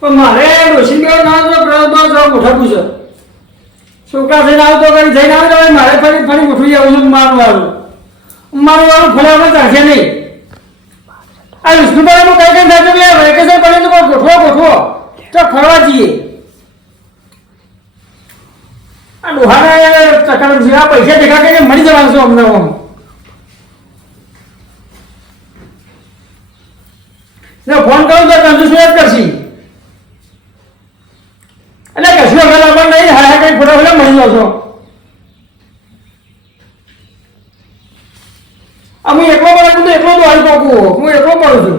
પણ મારે ડોશી બે ના તો પ્રવાસ ગોઠવવું છે. છોકરા થઈને આવતો કરી જઈને આવે તો મારે ફરી ગોઠવી આવું છું. મારું વાળું ફળાવવા ચાલશે નહીં. આ વિષ્ણુભાઈનું કઈ કઈ થાય તો વેકેશન પડે તો ગોઠવો તો ફરવા જઈએ. આ ડોહાના ચક્કર જેવા પૈસા ભેગા કરીને મળી જવાનું છે હમણાં. ફોન કરું તો કંજૂસ જ કરશી. એટલે કશું હવે લાવવાનું નહીં. હા કઈ ખોટા ખોટા મળી જાવ છો. હું એકલો પડે તો એકલો તો હાલ પાકું. હું એકલો પડું છું.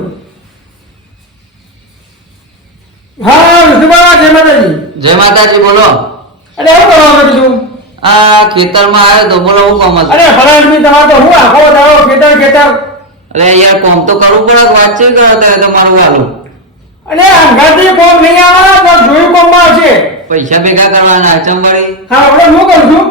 હા વિષ્ણુભાઈ જય માતાજી. જય માતાજી બોલો. અરે શું કરવા કીધું? આ ખેતરમાં આવ્યો તો બોલો હું કામ હતું? અરે ફરાળ તમારે તો હું આખો દાડો ખેતર અરે યાર કોમ તો કરવું પડે. વાતચીત કરો તમારું વાલું. અને અંગાથી કોમ નહીં આવે તો જોયું કોમમાં આવશે. પૈસા ભેગા કરવાના ચંબડી. હા આપણે હું કરું છું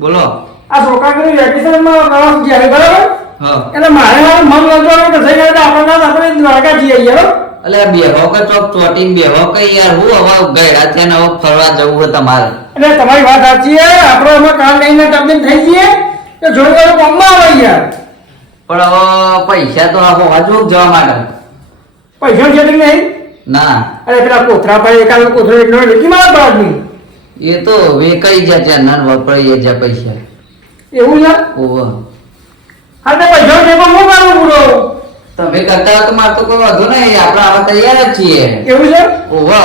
બોલો. આ છોકરાની વેકેશનમાં પ્રવાસ ગયા બરાબર. હા એટલે મારે મન લગાડવાનું કે થઈ ગયા આપણે દ્વારકા જઈએ યાર. એટલે બેહો કે ચોક ચોટીને બેહો કઈ યાર હું હવે ગયડા છે ને હવે ફરવા જવું હોય તમારે. એટલે તમારી વાત સાચી છે. આપણે એમાં કામ લઈને તબદીલ થઈ જઈએ તો જોડે જોડે કોમમાં આવે યાર. પણ હવે પૈસા તો હોવા જોઈએ જવા માટે. પૈસા છે નહીં? ના અરે પેલા કોથરા ભાઈ એકાદ કોથરો એટલો વેચી મારા બાળકની. એ તો વેકાઈ જાય છે નાન વપરાઈ જાય પૈસા. એવું છે? ઓહો હા તો પૈસા છે પણ હું કરું પૂરો. તમે કરતા હો તો મારે તો કોઈ વાંધો નહીં. આપણે આવા તૈયાર જ છીએ. એવું છે? ઓહો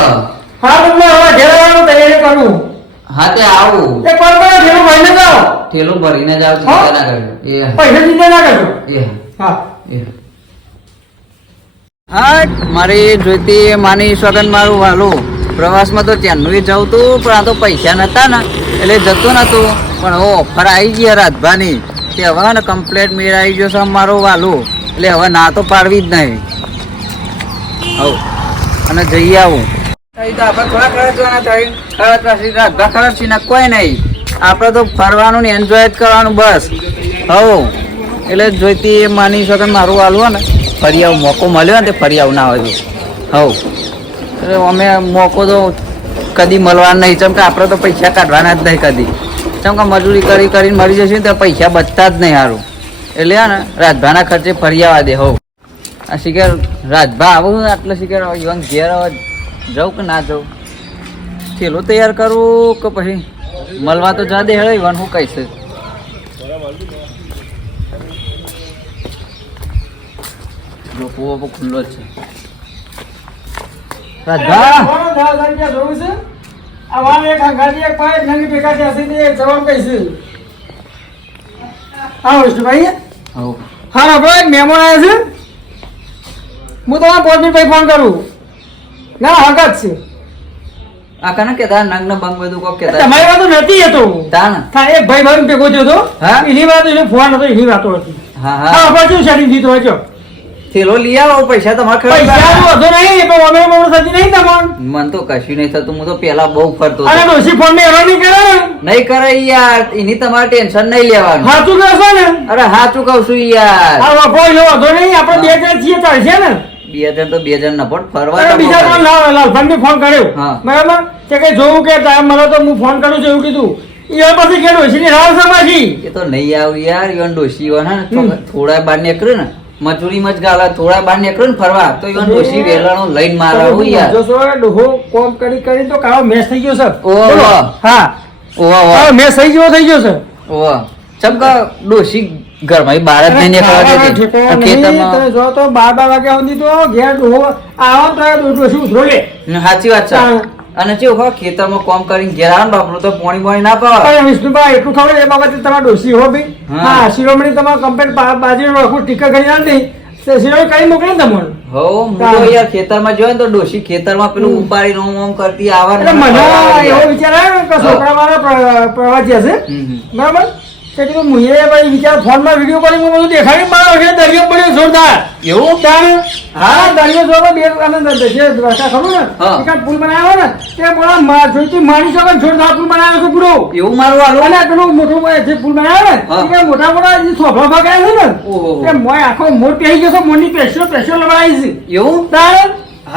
હા તો મેં હવે ઘેર આવવાનું તૈયારી કરું. હા તે આવું. એ કોણ કરો ઠેલું ભાઈને જાઓ. ઠેલું ભરીને જાવ ચિંતા ના કરજો. એ પૈસા ચિંતા ના કરજો. એ હા હા મારી જોઈતી માની સ્વગન મારું વાલું પ્રવાસમાં તો ત્યાંનું જવું તું પણ આ તો પૈસા નતા ને એટલે જતો નતું. પણ હવે ઓફર આવી ગઈ રાજભાની કે હવે ને કમ્પ્લેટ મેળ આવી ગયો છે મારું વાલું. એટલે હવે ના તો પાડવી જ નહીં. હવ અને જઈ આવું. તો આપણે થોડા ખર્ચવાના થાય. રાજભા ખર્ચી ને કોઈ નહીં. આપણે તો ફરવાનું ને એન્જોય જ કરવાનું બસ. હવ એટલે જોઈતી માની સ્વગન મારું વાલું હોય ને ફરી આવું મોકો મળ્યો ને તે ફરી આવું ના હોય તો હવ એટલે અમે મોકો તો કદી મળવાનો નહીં. ચમ કે આપણે તો પૈસા કાઢવાના જ નહીં કદી. ચમ કે મજૂરી કરીને મળી જશે ને તો પૈસા બચતા જ નહીં સારું. એટલે ને રાજભાના ખર્ચે ફરી આવવા દે. હવ આ શિખર રાજભા આવું આટલે શિખર ઈવન ઘેર જાઉં કે ના જાઉં? થેલું તૈયાર કરું કે પછી મળવા તો જા દે હેડે ઈવન હું કહીશ. કુવો ખુલ્લો જ છે. રાજભા જોવું છે આ વાળ એક ગાડી એક પાય નંગી ભેગા થયા છે જવાબ કહીશું. હા વિષ્ણુભાઈ. હવ હા આપણો એક મહેમાન આવ્યો છે. હું તમારા 5 મિનિટ પછી ફોન કરું. ના હકત છે. આ કને કેતા નંગ બંગ બધું કોક કેતા તમારી વાત નથી એ તો તાન હા એક ભાઈ ભાઈ ભેગો થયો હતો. હા એની વાત એનો ફોન હતો એની વાતો હતી. હા હા આપણે શું સેટિંગ દીધું હોય છો થેલો લઈ આવો પૈસા તમારે પૈસા વધુ નહીં પણ અમે બહુ થતી નહીં તમને. મન તો કશું નહીં થતું. હું તો પેલા બહુ ફરતો અરે ડોશી ફોન ને એવા નહીં કરે નહીં કરે યાર. એની તમારે ટેન્શન નહીં લેવાનું. સાચું કહેશો ને? અરે હાચું કઉ છું યાર. હા વફો એનો વધુ નહીં. આપણે 2 જણ છીએ ચાલશે ને? 2 જણ તો 2 જણ ના પણ ફરવા તો બીજા પણ લાલભાઈ ફોન કર્યો હા બરાબર કે કઈ જોવું કે ટાઈમ મળે તો હું ફોન કરું છું એવું કીધું. એ પછી કે ડોશી ની રાહ સમાજી એ તો નહીં આવું યાર. ઈવન ડોશી હોય ને થોડા બાર નીકળે ને મજૂરી મજ ગાલા થોડા બાર નીકળે ને ફરવા તો ઈવન ડોશી વેલણો લઈને મારાવું યાર. જો સો ડોહો કોમ કરી તો કાળો મેસ થઈ ગયો સર. ઓહો હા ઓહો મેસ થઈ ગયો સર. ઓહો ચમકા ડોશી ઘરમાં બહાર જ નહીં નીકળવા દેતી. તમે જો તો 12 વાગ્યા સુધી તો ઘેર ડોહો આવો તો ડોશી ઉધરો લે. સાચી વાત છે. અને કેવું ખેતરમાં કામ કરીને ઘેર આવે ને બાપડું તો પોણી ના પાવે. વિષ્ણુભાઈ એટલું ખબર એ બાબતે તમારા ડોશી હો ભાઈ. હા શિરોમણી તમારા કમ્પ્લેટ બાજુ આખું ટીકા કરી નાખી શિરોમણી કઈ મોકલે ને તમને. હો હું તો યાર ખેતરમાં જોયો ને તો ડોશી ખેતરમાં પેલું ઉપાડીને ઓમ કરતી આવે. મને એવો વિચાર આવ્યો કે છોકરા મારા પ્રવાસી હશે બરાબર. કીધું મુએ ભાઈ વિચાર ફોનમાં વિડીયો કોલિંગ બધું દેખાડી મારો છે દરિયો પડ્યો જોરદાર. એવું તારે હા દરિયો જોવા બે જે દ્વારકા ખરું ને એકાદ પુલ બનાવ્યો ને તે બોલા જોઈતી માણી શકો જોરદાર પુલ બનાવ્યો છે પૂરો. એવું મારું વાલો અને પેલું મોટું જે પુલ બનાવ્યો ને મોટા મોટા જે થોભા ભગાય છે ને કે મોય આખો મોર પહેરી ગયો છે. મોરની પેશિયો લડાઈ છે. એવું તારે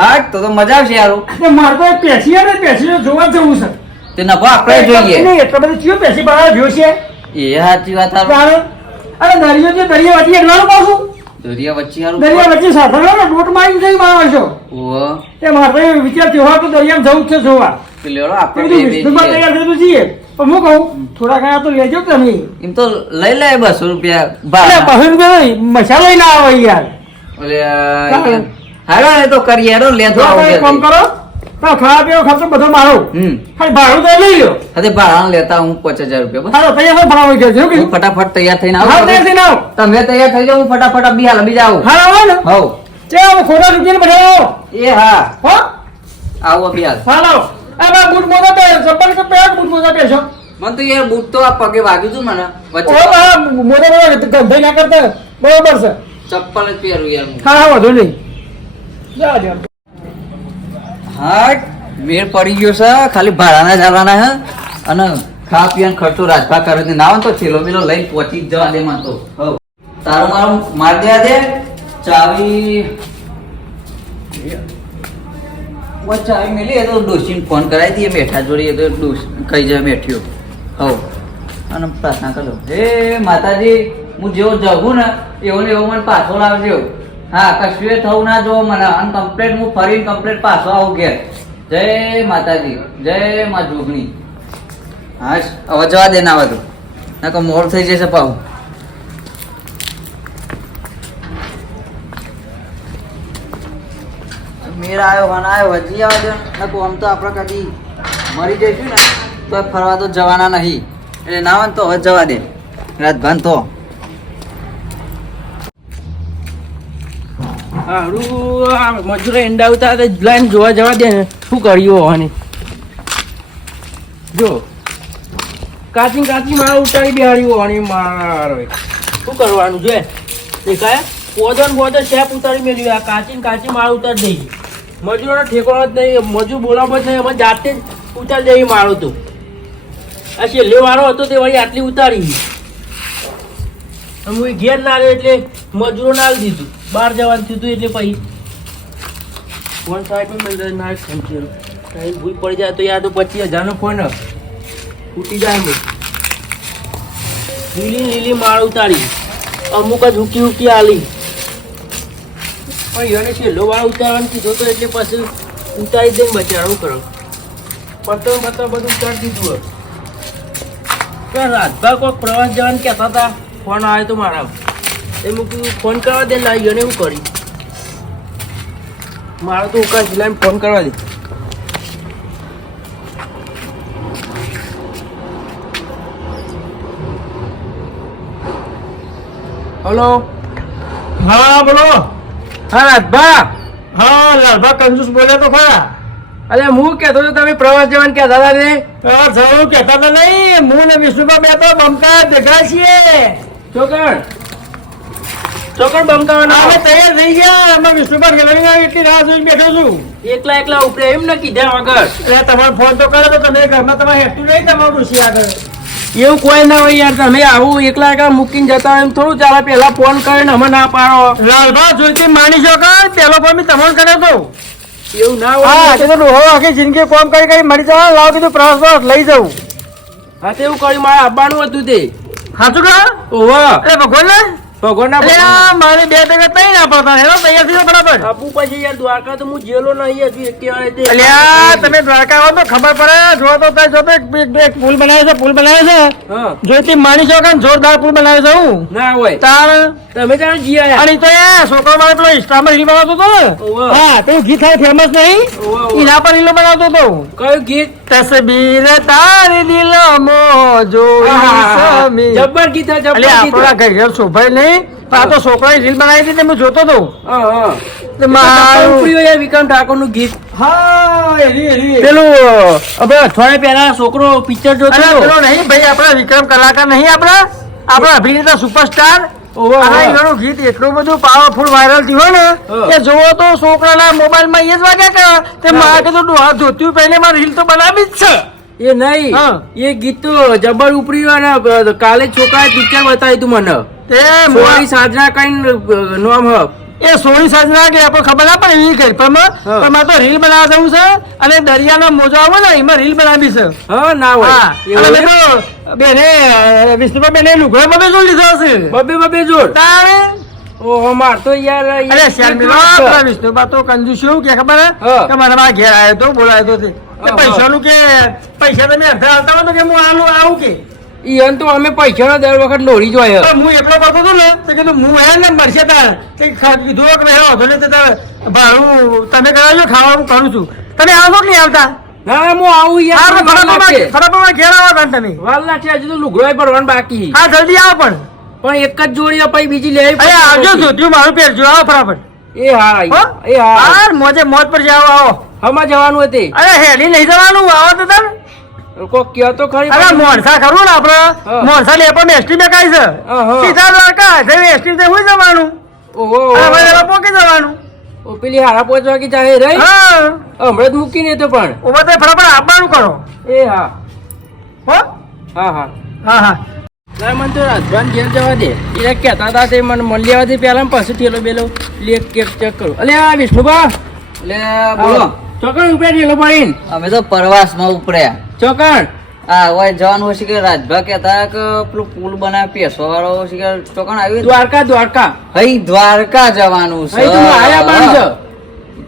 હા તો મજા આવશે યારું. એટલે મારે તો એક પેશી હે ને, પેશી જોવા જવું છે. તે નફો આપણે જોઈએ. નહીં, એટલો બધો ચિયો પેશી બનાવવા જોયો છે? એ સાચી વાત હારું. તારે અરે દરિયો જે દરિયા વચ્ચે એકલાનું પાછું દરિયા વચ્ચે હારું. દરિયા વચ્ચે સાધનો ને બોટ મારી જઈ મારો છો. ઓહો. એ મારે તો વિચાર થયો તો દરિયામાં જવું જ છે જોવા. તો લેવડો એ આપણે બધું બે વિષ્ણુમાં જઈએ. તૈયાર થતું છીએ. પણ હું કહું થોડા ઘણા તો લેજો તમે. એમ તો લઈ લે 200 રૂપિયા અરે ભાડા. પાછું કે મસાલો ય ના આવે યાર. ઓલે હા. હાલો ને તો કરીએ હેડો લે તો જો આવું તમે કે કામ કરો તો ખાવા પીવા ખર્ચો બધો મારો. ખાલી ભાડું તો લઈ લો. અરે ભાડા લેતા હું 5000 રૂપિયા બસ. હાલો તૈયાર ભરાવો કે છે હું કીધું. ફટાફટ તૈયાર થઈને હા આવું. તૈયાર થઈને આવો. તમે તૈયાર થઈ જાઓ હું ફટાફટ અબી હાલ અબી જાઉં. હા આવો ને. હવ. ચાલો ખોટા રૂપિયા બનાવો. એ હા હો આવો અબી હાલ. હાલો આ બા બૂટ મોજા પહેર ચપ્પલ કે પહેર બૂટ મોજા પહેરશો. મને તો યાર બૂટ તો આ પગે વાગ્યું તું મને ઓ વચ્ચે બા મોજા મોજા ગંધાઈ ના કરતા બરોબર છે. ચપ્પલ જ પહેરું યાર હું. હા હા વધુ નહીં. જા જા. હાટ મેળ પડી ગયો છે ખાલી ભાડાના જ આવવાના હે અને ખા પીવાનો ખર્ચો રાજભા કરે છે ના હોય તો થેલો બેલો લઈને પહોંચી જ જવા દે માં તો હવ તારું મારું માર દેવા દે ચાવી ચાવી મેલી એ તો ડોશીને ફોન કરાવી દઈએ મેઠા જોડી એ તો ડોશ કઈ જાય મેઠ્યો હવ અને પ્રાર્થના કરજો હે માતાજી હું જેવો જગું ને એવો ને એવો મને પાછો લાવજો હા કશું એ થવું ના જોવો મને અને કમ્પ્લેટ હું ફરીને કમ્પ્લેટ પાછો આવું ઘેર જય માતાજી જય મા જોગણી હા હવે જવા દે ના બધું ના કે મોડ થઈ જશે પાછું મેળ આવ્યો વન આવ્યો હજી આવે છે નકુ આમ તો આપણે કદી મરી જઈશું ને તો ફરવા તો જવાના નહીં એટલે ના હોય ને તો હવે જવા દે રાજભાન તો હારું મજૂરે ઈંડા ઉતાર લાઈન જોવા જવા દે ને શું કર્યું હોવાની જો કાચી કાચી માળ ઉતારી બેહાડી હોવાની માર શું કરવાનું છે દેખાય પોદો ને પોદો શેપ ઉતારી મેળ્યું આ કાચી કાચી માળ ઉતારી દઈ મજૂરોનો ઠેકાણો જ નહીં મજૂર બોલાવો જ નહીં અમે જાતે જ ઉતારી દઈએ માળો તો આ છેલ્લે વાળો હતો તે વળી આટલી ઉતારી હું ઘેર ના આવ્યો એટલે મજૂરો ના આવી દીધું બહાર જવાનું થયું એટલે પછી ફોન સાઈડ પર ના સમજેલો ભૂલ પડી જાય તો યાર તો 25,000 ફોન ફૂટી જાય એમ લીલી લીલી માળ ઉતારી અમુક જ હુકી હુકી આલી પણ એને છેલ્લો વાળ ઉતારવાનું કીધો તો એટલે પછી ઉતારી દઈને બચારું કરો પતંગ બધું ઉતારી દીધું રાતભર કોઈક પ્રવાસ જવાનું કહેતા હતા ફોન આવ્યો તો મારા એ મૂકી ફોન કરવા દે લાવી અને એવું કરી મારો તો ઉકા જિલ્લાને ફોન કરવા દે હલો હા બોલો. હા રાજભા હા લાલભા કંજૂસ બોલ્યા તો ખરા. અરે હું કહેતો તો તમે પ્રવાસ જવાનું કહેતા હતા ને પ્રવાસ જવાનું કહેતા હતા નહીં. હું ને વિષ્ણુભા બે તો બમકા ભેગા છીએ. ચોકડ બંકાવાના અમે તૈયાર થઈ ગયા. અમે વિષ્ણુભા ગેલેરીમાં એટલી રાહ જોઈને બેઠો છું. એકલા એકલા ઉપરે એમ ન કીધા વગર એટલે તમારે ફોન તો કરે તો તમે ઘરમાં તમારે હેઠું નહીં તમારું ઋષિ આગળ. એવું કોઈ ના હોય યાર તમે આવું એકલા એકલા મૂકીને જતા હોય એમ થોડું ચાલે પેલા ફોન કરીને અમે ના પાડો લાલભા જોઈતી માની શકો પેલો પણ મેં તમને કર્યો તો. એવું ના હા હોય આજે તો ડોહો આખી જિંદગી કોમ કરી કરી મરી જવા લાવ કીધું પ્રવાસ લઈ જવું. હા તો એવું કર્યું મારે આવવાનું હતું તે સાચું કહો ઓહો એટલે ભગવાન ને ભગવાન એટલે આ મારે બે ટકા તઈ ના પડતા હેલો તૈયાર થઈ જાઓ ફટાફટ. આપું પછી યાર દ્વારકા તો હું જેલો નહીં હજુ એક એટલે આ તમે દ્વારકા આવો તો ખબર પડે જો તો ત્યાં જો તો એક પુલ બનાવ્યો છે પુલ બનાવ્યો છે હા જોઈતી માની શકો ને જોરદાર પુલ બનાવ્યો છે હું ના હોય તાર તમે ત્યાં જી અને ઈ તો એ છોકરો મારે પેલો ઇન્સ્ટામાં રીલ બનાવતો હતો ને ઓહો. હા પેલું ગીત થાય ફેમસ નહીં ઓહો. એના પર રીલો બનાવતો હતો કયું ગીત તસવીર તારી દિલમો જોઈ સમી. જબ્બર ગીત હે, જબ્બર એટલે ગીત આપણા ઘર શોભાઈ નહીં પણ આ તો છોકરાએ રીલ બનાવી હતી તે હું જોતો હતો હા હા તે મારું ઉપડ્યું યાર વિક્રમ ઠાકોર નું ગીત હા એરી પેલું હવે અઠવાડિયા પહેલા છોકરો પિક્ચર જોતો અરે હતો. પેલો નહીં ભાઈ આપણા વિક્રમ કલાકાર નહીં આપણા અભિનેતા સુપરસ્ટાર ઓહો, ઓહો. એનું ગીત એટલું બધું પાવરફુલ વાયરલ થયું ને હા. કે જોવો તો છોકરાના મોબાઈલમાં એ જ વાગ્યા કરે તે મારે કીધું હાથ ધોત્યું પહેલે મારે રીલ તો બનાવી જ છે. એ નહીં હા. એ ગીત તો જબર ઉપડ્યું અને કાલે છોકરાએ પિક્ચર બતાવ્યું તું મને તે સોની સાજના કઈ નામ હ એ સોળી સાજ ના કે આપણે ખબર ના પડે એવી કઈ પણ હા. તમારે તો રીલ બનાવવા જવું છે અને દરિયાનો મોજો આવે ને એમાં રીલ બનાવી છે હા ના હોય હા એવું અને છે? મેં તો બેને વિષ્ણુભાઈ બેને લુગડો બબે જોઈ લીધો હશે બબે જોડ તાણે ઓહો માર તો યાર અરે શર્મિલા પેલા વિષ્ણુભા તો કંજૂસ એવું કે ખબર હે? હા. કે મારા માં ઘેર આવ્યો તો બોલાયો તો તે હા, પૈસાનું કે પૈસા તમે અડધા આવતા હોય તો કે હું આવું કે ઈવન તો અમે પૈસાનો દર વખત લોરી જોઈએ પણ હું એટલો કરતો હતો ને તો કીધું હું હે ને મળશે તાર કે કીધું કે ભાઈ વાંધો નહીં તો તાર ભાડું તમે કરાવજો ખાવાનું કરું છું તમે આવો કે નહીં આવતા ના હું આવું યાર હા વાર લાગશે. ફટાફટ ઘેર આવો તાન તમે વાર લાગશે હજુ તો લુગડોય ભરવાનું બાકી હા જલ્દી આવો પણ પણ એક જ જોડી પછી બીજી લેવી અરે આવજો ધોતિયું મારું પહેરજો આવો ફટાફટ એ હા હો? એ હા હાર મોજે મોજ પર જાઓ આવો હમણાં જવાનું હતી અરે હેડી નહીં જવાનું આવો તો તાર કોક કયો તો ખરી અરે મોણસા ખરું ને આપડે હા. મોણસા લે પણ એસટી મેં કાઈ છે હા. સીધા દ્વારકા જઈ એસટી થી હું જવાનું ઓહો અને પછી એમાં પોકી જવાનું ઓ પેલી હારા પહોંચવા કે ચાહે રહી હા હમણાં જ મૂકીને તો પણ ઉભા તો ફટાફટ આવવાનું કરો એ હા હો હા હા હા હા ના મને તો રાજભાન ઘેર જવા દે એ કહેતા હતા તે મને મળી લેવા દે પહેલા ને પછી ઠેલો બેલો લે કેક ચેક કરું અલે આ વિષ્ણુભા એટલે બોલો ચોકણ ઉપડ્યા ઠેલો પડીને અમે તો પ્રવાસમાં ઉપડ્યા ચોકણ હા હવે જવાનું હશે કે રાજભા કહેતા કે પેલું પુલ બનાવે પેસો વાળો હશે કે ચોકણ આવ્યું દ્વારકા દ્વારકા હઈ દ્વારકા જવાનું છે અહીં તમે આયા બાન છો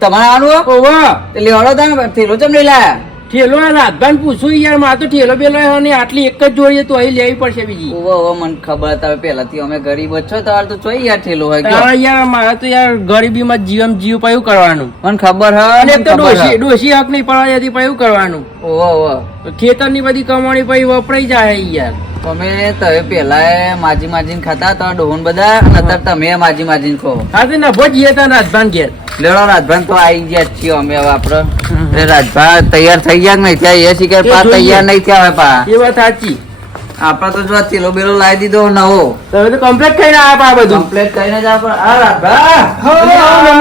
તમારે આવવાનું હો? ઓવા એટલે હળો તાને થેલો ચમ લઈ લાયા ઠેલો આ રાજભાન પૂછું યાર મારે તો ઠેલો બેલો હે ને આટલી એક જ જોઈએ તો અહીં લેવી પડશે બીજી ઓવો ઓવો મને ખબર હતા પહેલાથી અમે ગરીબ જ છો તમારે તો ચોઈ યાર થેલો હોય કયો? તારા યાર મારે તો યાર ગરીબીમાં જીવ પાયું કરવાનું મને ખબર હે અને મને એક તો ખબર હે. ડોશી હક નહીં પડવા જતી પાયું કરવાનું ઓવો ઓવો ખેતરની બધી કમાણી પછી વપરાઈ જાય યાર અમે તમે પેલા માજી ખાતા હતા ડોહન બધા અને અત્યારે તમે માજી ખો હા તો નભો જઈએ તા રાજભાન ઘેર લેડો રાજભાન તો આવી ગયા જ છીએ અમે હવે આપડે એટલે રાજભા તૈયાર થઈ ગયા કે નહીં થયા એ શીખર પા જોઈએ. તૈયાર નહીં થયા હવે પા એ વાત સાચી આપડે તો જો તેલો બેલો લાવી દીધો નવો તમે તો કમ્પ્લીટ કરીને આયા પા બધું કમ્પ્લેટ કરીને જ આપણે આ રાજભા આવો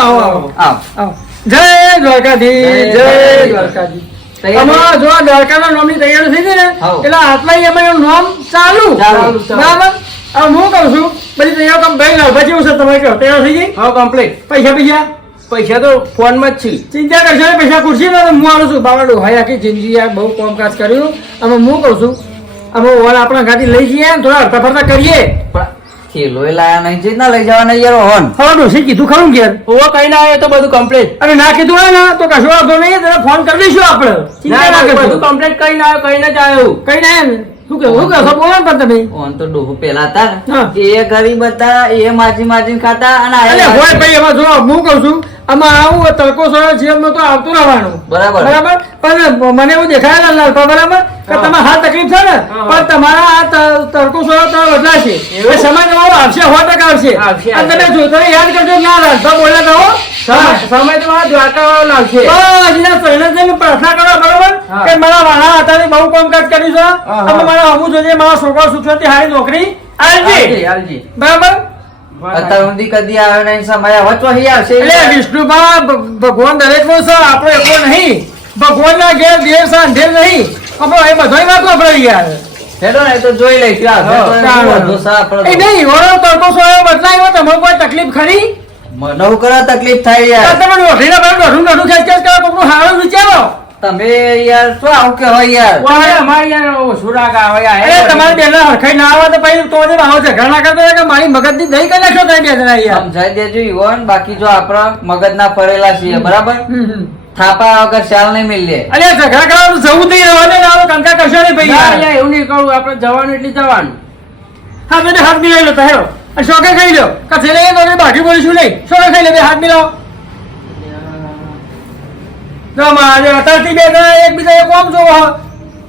આવો આવ આવો જય દ્વારકાધીશ જય જય દ્વારકાધીશ આમાં જો આ દ્વારકાના નામની તૈયારી થઈ ગઈ ને હાઉ. એટલે આટલા એમાં એનું નામ ચાલુ ચાલુ. બરાબર હવે હું કહું છું બધી તૈયાર કામ ભાઈ લાવવા જેવું છે તમારે કહો તૈયાર થઈ ગઈ હા કમ્પ્લીટ પૈસા પૈસા તો ફોન માં જ છે ચિંતા કરશો ને પૈસા ખુરશી ને હું આવું છું બાબા ડોહાઈ આખી જિંદગી આ બહુ કામકાજ કર્યું અમે હું કહું છું અમે ઓલ આપણા ગાડી લઈ જઈએ ને થોડા હરતા ફરતા કરીએ પણ થેલો એ લાયા નહીં છે ના લઈ જવાના યાર હોન હવે ડોસી કીધું ખરું ઘેર ઓવો કઈ ના આવ્યો તો બધું કમ્પ્લીટ અને ના કીધું હોય ને તો કશું વાંધો નહીં તને ફોન કરી દઈશું આપણે ચિંતા ના બધું કરશો કમ્પ્લીટ કઈ ના આવ્યો કઈ ના જ આવ્યું કઈ ના એમ શું કહું શું કહો બોલો ને પણ તમે ઓન તો ડોહો પેલા હતા હા. ને એ ગરીબ હતા એ માજી ખાતા અને અરે આ હોય ભાઈ એમાં જો હું કહું છું આમાં આવું તડકો સળો જીવનમાં તો આવતું રહેવાનું બરાબર. બરાબર પણ મને એવું દેખાય લાલપા બરાબર કે હા. તમારે હાથ તકલીફ છે ને હા. પણ તમારા આ તડકો સળો તો બદલાશે એવું? એ સમય તમારો આવશે 100% આવશે આવશે, અને તમે આવશે. જોતા યાદ કરજો ના લાલપા બોલ્યા રહો સમય તો મારા દ્વારકા વાળો લાવશે હજીના શરણે જઈને પ્રાર્થના કરો બરાબર હા. કે મારા વાળા હતા ને બહુ કામકાજ કર્યું છે હા. અને મારા અમુ જોઈએ મારા છોકરા સુખથી હારી નોકરી આવજે આવજી બરાબર અત્યાર સુધી કદી આવ્યો નહીં સમય હવે તો અહીં આવશે એટલે વિષ્ણુભા ભગવાન દરેક નો છે આપણો એકલો નહીં ભગવાન ના ઘેર દેર છે અંધેર નહીં આપણો એ બધાય વાત વાપરાઈ ગયા હેડો ને એ તો જોઈ લઈશું આ બધો સા એ આપણો નહીં ઓળો તડકો સોયો બદલાયો તમને કોઈ તકલીફ ખરી મને હું કરવા તકલીફ થાય યાર તમે રોટીના પર દોઢું ખેંચ ખેંચ કરો કોકનું હારું વિચારો તમે યાર શું આવું કે હોય યાર ઓય અમારે યાર સુરાગ આવે અરે તમારે બેના હરખાઈ ના આવે તો પછી તો જે ભાવ ઝઘડા ના કરતા કે મારી મગજની દહીં કરી નાખો તમે બે જણા યાર સમજાઈ દેજો ઈવન બાકી જો આપણા મગજ ના ફરેલા છીએ બરાબર થાપા વગર ચાલ નહીં મિલે અરે ઝઘડા કરવાનું જવું નહીં રહેવાને ના આવે કંકા કરશો નહીં ભાઈ ના, યાર યાર, એવું નહીં કહું આપણે જવાનું એટલે જવાનું હા બેને હાથ મિલાવી લો તો હેરો અને શોકે ખાઈ લો કથે લઈ તો બાકી બોલીશું નહીં શોકે ખાઈ લે બે હાથ મિલાવો જો મારે અત્યારથી બે જણા એકબીજા એક ઓમ જોવો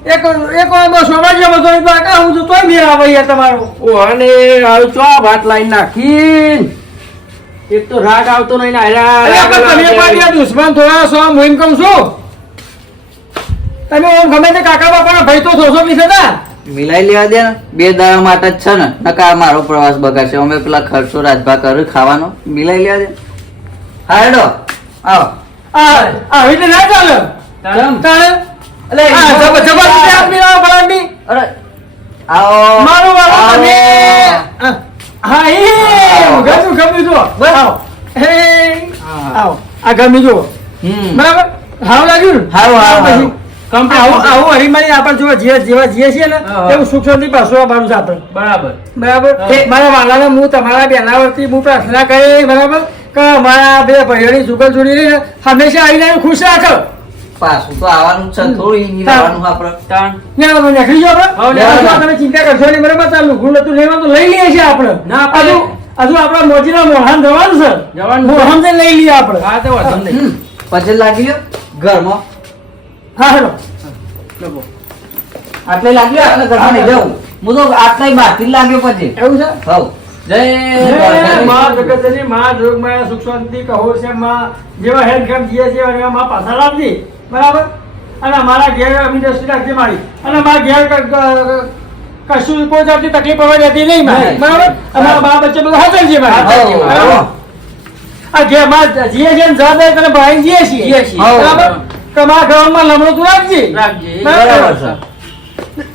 એક ઓમ સોમાજી બધો બાકા હું તો તોય મેળ આવે યાર તમારો ઓ અને હવે ચો ભાત લાઈન નાખીન એક તો રાગ આવતો નહીં ને અરે પણ તમે પાડી આ દુશ્મન થોડા સો મોઈન કહું છું તમે ઓમ ગમે તે કાકા બાપાના ભાઈ તો થોસો પીસે હતા મિલાઈ લેવા દે ને બે દાડા માટે જ છે ને નકા મારો પ્રવાસ બગાડશે અમે પેલા ખર્ચો રાજભા કર્યો ખાવાનો મિલાઈ લેવા દે હા હેડો આવો આવી રીતે ના ચાલે કેમ? તાણે અલે, જબરદસ્તી હાથ મિલાવો ભલાની અરે આવો મારું વાળો તમે આવો. હા એ ગયું જો બસ આવો હે હા. આવો આ ગમી જુઓ બરાબર હાવ લાગ્યું ને હાવ, હાવ, હાવ. પછી આવું હરીમારી આપણે જો જેવા જીએ છીએ ને હા. એવું સુખ શાંતિ પાછું આવવાનું છે આપણે બરાબર બરાબર હા. મારા વાલાને હું તમારા બેનાવરથી હું પ્રાર્થના કરી બરાબર કે મારા બે ભાઈઓની જુગલ જોડી રહીને હંમેશા આવીને ખુશ રાખો પાછું તો આવવાનું છે થોડું ઈ રહેવાનું આપણે તાણ ના નીકળી જાઓ આપણે હા, હજુ તમે ચિંતા કરશો નહીં બરાબર ચાલુ ગુણ હતું લેવા તો લઈ લઈએ છીએ આપણે ના, આપણે- હજુ આપણા મોજીના મોહન જવાનું છે જવાનું છે. મોહન જઈને લઈ લઈએ આપણે હા તો વાંધો નહીં પછી લાગી ગયો ઘરમાં હા હેલો લખો. આટલે લાગ્યો આટલે ઘરમાં નહીં જવું હું તો આટલે બહારથી જ લાગ્યો પછી એવું છે હવ જય જય દ્વારકાધીશ. માં જગતજનની માં જોગમાયા સુખ શાંતિ કહોર છે માં જેવા હેલ્થ કેમ્પ જીએ છે એવા માં પાછા રાખજે બરાબર અને અમારા ઘેર અમી દ્રષ્ટિ રાખજે મારી અને મારા ઘેર કશું કોઈ જાતની તકલીફ હવે રહેતી નહીં મારી નહીં. બરાબર અમારા બા બચ્ચે બધું હાજર છે મારી હવ, બરાબર? હવ. આ ઘેર માં જીએ છે ને જવાબદારી તને ભાઈ જીએ છીએ જીએ છીએ. હવ. બરાબર તમારા ઘરમાં લમણો તું રાખજે રાખજે. બરાબર છે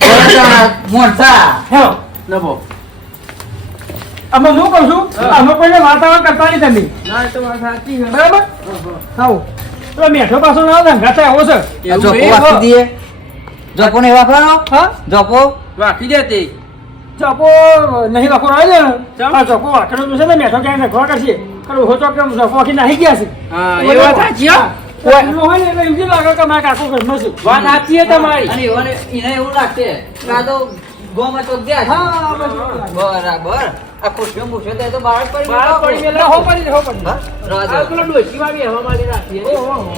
બરાબર, મોટા હેલો લખો. અમે હું કહું છું હા. અમે કોઈને વાતાવરણ કરતા નહીં તમે ના, એ તો વાત સાચી છે. બરાબર આવો તો મેઠો પાછો ના ધંધા થાય આવો છે આ એવું જોપો નહીં, વાપરી હો. દઈએ જોપો નહીં વાપરવાનો હા જોપો વાકી દે તે. ચોપો નહીં લખો રહે છે ને ચમ? આ ચોપો વાકડો જોશે ને મેઠો ક્યાંય લખવા કરશે ખરું હો ચોક કેમ ચોપો આખી નાહી ગયા છે હા, એ વાત સાચી હો. કોઈ એમનો હોય ને એટલે એમ જેમ લાગે કે મારા કાકો ઘરમાં છે વાત સાચી છે તમારી. અને એને એવું લાગશે કે આ તો ગોમાં તો ગયા છે. હા બસ. બરાબર આ ખુશીઓ મૂછ્યો તો એ તો બહાર પડી બહાર ગયો. પડી ગયેલો. હો પડી હો પડી હા? રહેવા આ દો. પેલો ડોશીમાં બી હવા મારી રાખી છે. ઓહો.